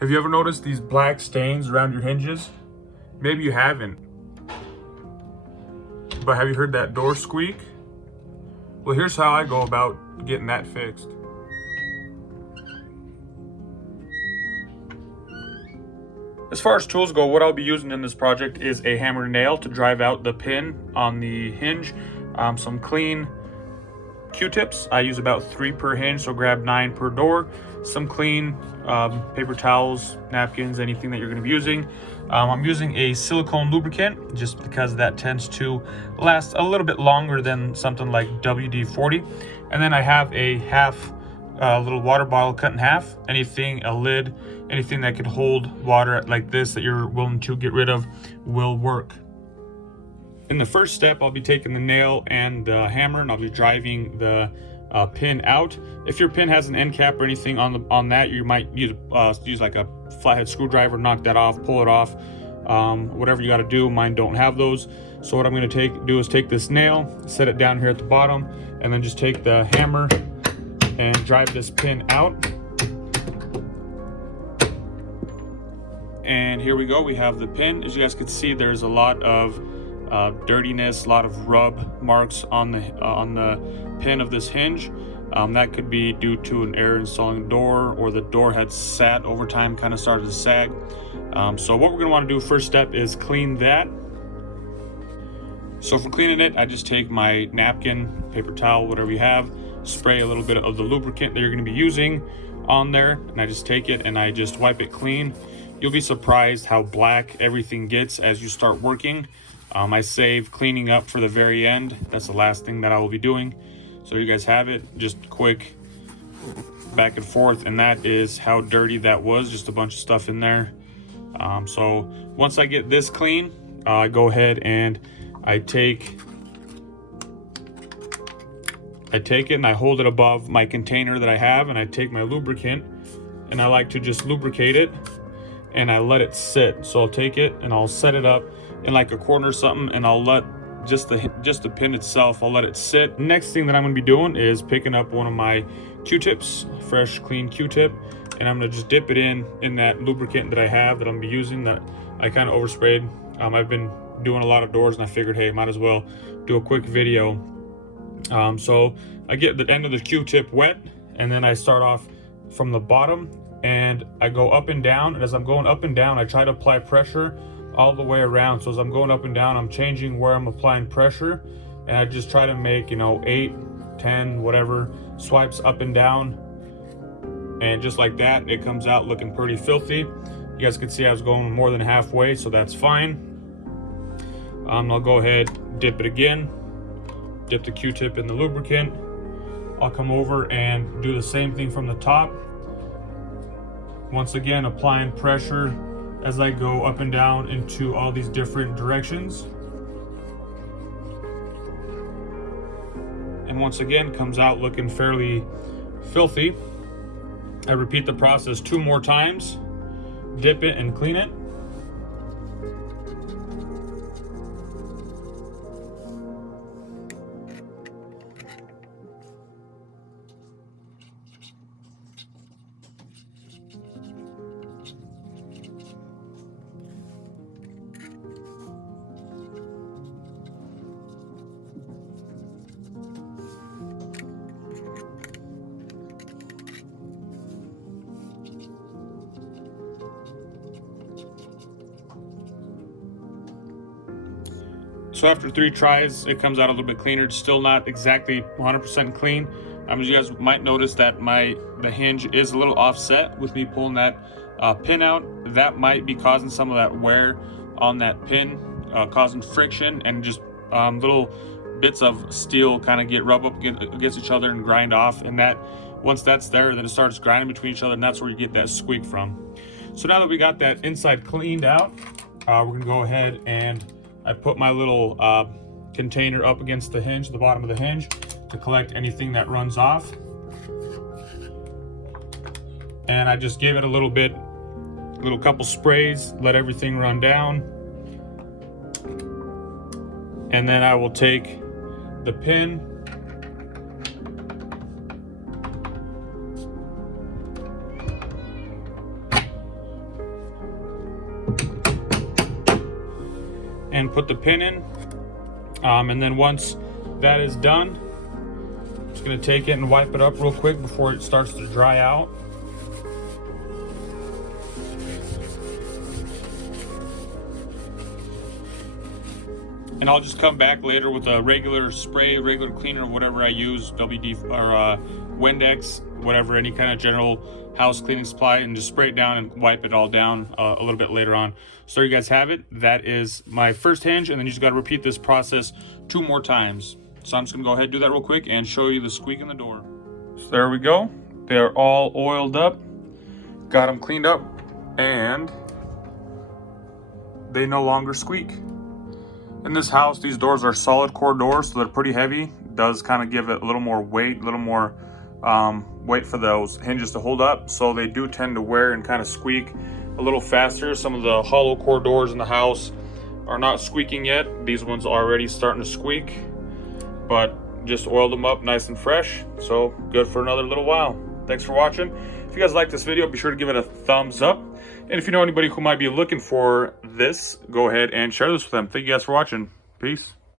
Have you ever noticed these black stains around your hinges? Maybe you haven't. But have you heard that door squeak? Well, here's how I go about getting that fixed. As far as tools go, what I'll be using in this project is a hammer and nail to drive out the pin on the hinge, some clean Q-tips. I use about 3 per hinge, so grab 9 per door. Some clean paper towels, napkins, anything that you're going to be using. I'm using a silicone lubricant just because that tends to last a little bit longer than something like WD-40. And then I have a little water bottle cut in half. Anything, a lid, anything that can hold water like this that you're willing to get rid of will work. In the first step, I'll be taking the nail and the hammer and I'll be driving the pin out. If your pin has an end cap or anything on that, you might use like a flathead screwdriver, knock that off, pull it off, whatever you got to do. Mine don't have those. So what I'm going to do is take this nail, set it down here at the bottom, and then just take the hammer and drive this pin out. And here we go, we have the pin. As you guys can see, there's a lot of dirtiness, a lot of rub marks on the pin of this hinge. That could be due to an error installing the door, or the door had sat over time, kind of started to sag. So what we're going to want to do first step is clean that. So for cleaning it, I just take my napkin, paper towel, whatever you have, spray a little bit of the lubricant that you're going to be using on there, and I just take it and I just wipe it clean. You'll be surprised how black everything gets as you start working. I save cleaning up for the very end. That's the last thing that I will be doing. So you guys have it, just quick back and forth, and that is how dirty that was, just a bunch of stuff in there. So once I get this clean, I go ahead and I take it and I hold it above my container that I have, and I take my lubricant and I like to just lubricate it and I let it sit. So I'll take it and I'll set it up in like a corner or something, and I'll let just the pin itself, I'll let it sit. Next thing that I'm going to be doing is picking up one of my Q-tips, fresh clean Q-tip, and I'm going to just dip it in that lubricant that I have that I'm going to be using, that I kind of oversprayed. I've been doing a lot of doors and I figured, hey, might as well do a quick video. So I get the end of the Q-tip wet, and then I start off from the bottom and I go up and down, and as I'm going up and down, I try to apply pressure all the way around. So as I'm going up and down, I'm changing where I'm applying pressure, and I just try to make, 8, 10, whatever swipes up and down, and just like that, it comes out looking pretty filthy. You guys can see I was going more than halfway, so that's fine. I'll go ahead, dip it again, dip the Q-tip in the lubricant. I'll come over and do the same thing from the top. Once again, applying pressure as I go up and down into all these different directions. And once again, comes out looking fairly filthy. I repeat the process 2 more times, dip it and clean it. So after 3 tries, it comes out a little bit cleaner. It's still not exactly 100% clean. As you guys might notice that the hinge is a little offset with me pulling that pin out. That might be causing some of that wear on that pin, causing friction, and just little bits of steel kind of get rub up against each other and grind off. And that, once that's there, then it starts grinding between each other, and that's where you get that squeak from. So now that we got that inside cleaned out, we're gonna go ahead and I put my little container up against the hinge, the bottom of the hinge, to collect anything that runs off. And I just give it a little couple sprays, let everything run down. And then I will take the pin and put the pin in. And then once that is done, I'm just gonna take it and wipe it up real quick before it starts to dry out. And I'll just come back later with a regular spray, regular cleaner, whatever I use, WD or Windex, whatever, any kind of general house cleaning supply, and just spray it down and wipe it all down a little bit later on. So there you guys have it. That is my first hinge, and then you just got to repeat this process 2 more times. So I'm just gonna go ahead and do that real quick and show you the squeak in the door. So there we go. They're all oiled up, got them cleaned up, and they no longer squeak. In this house, these doors are solid core doors, so they're pretty heavy. It does kind of give it a little more weight, a little more weight for those hinges to hold up. So they do tend to wear and kind of squeak a little faster. Some of the hollow core doors in the house are not squeaking yet. These ones are already starting to squeak, but just oiled them up nice and fresh. So good for another little while. Thanks for watching. If you guys like this video, be sure to give it a thumbs up. And if you know anybody who might be looking for this, go ahead and share this with them. Thank you guys for watching. Peace.